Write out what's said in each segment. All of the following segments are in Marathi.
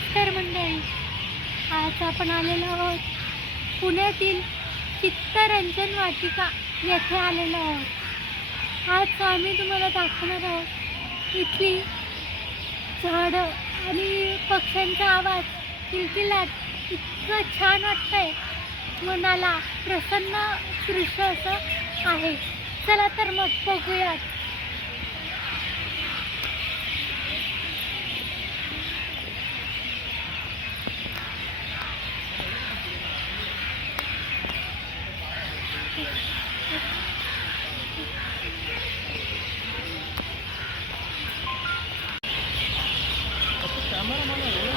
नमस्कार मंडळी. आज आपण आलेलो आहोत पुण्यातील चित्तरंजन वाटिका येथे आलेलो आहोत. आज आम्ही तुम्हाला दाखवणार आहोत इथली झाडं आणि पक्ष्यांचा आवाज, किलकिलाट. इतकं छान वाटतंय, मनाला प्रसन्न दृश्य असं आहे. चला तर मग बघूयात.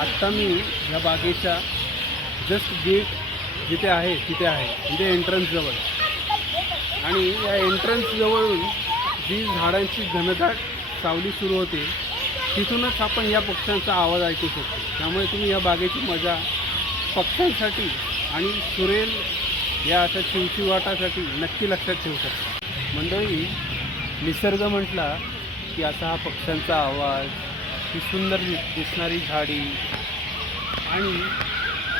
आत्ता मी या बागेच्या जस्ट गेट जिथे आहे तिथे आहे, म्हणजे एंट्रन्सजवळ. आणि या एंट्रन्सजवळून जी झाडांची घनदाट सावली सुरू होते तिथूनच आपण या पक्ष्यांचा आवाज ऐकू शकतो. त्यामुळे तुम्ही या बागेची मजा पक्ष्यांसाठी आणि सुरेल या अशा चिवचिवाटासाठी नक्की लक्षात ठेवू शकता. मंडळी, निसर्ग म्हटला की असा हा पक्ष्यांचा आवाज, ही सुंदर दिसणारी झाडी आणि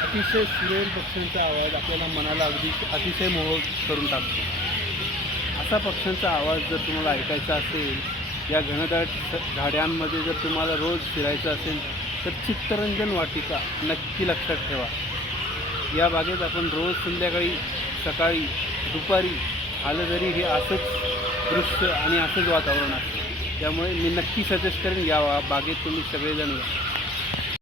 अतिशय सुरेल पक्ष्यांचा आवाज आपल्याला मनाला अतिशय मोह करून टाकतो. असा पक्ष्यांचा आवाज जर तुम्हाला ऐकायचा असेल, या घनदाट झाड्यांमध्ये जर तुम्हाला रोज फिरायचं असेल तर चित्तरंजन वाटिका नक्की लक्षात ठेवा. या बागेत आपण रोज संध्याकाळी, सकाळी, दुपारी आलं तरी हे असंच दृश्य आणि असंच वातावरण असतं. त्यामुळे मी नक्की सजेस्ट करेन या बागेत तुम्ही सगळेजण या.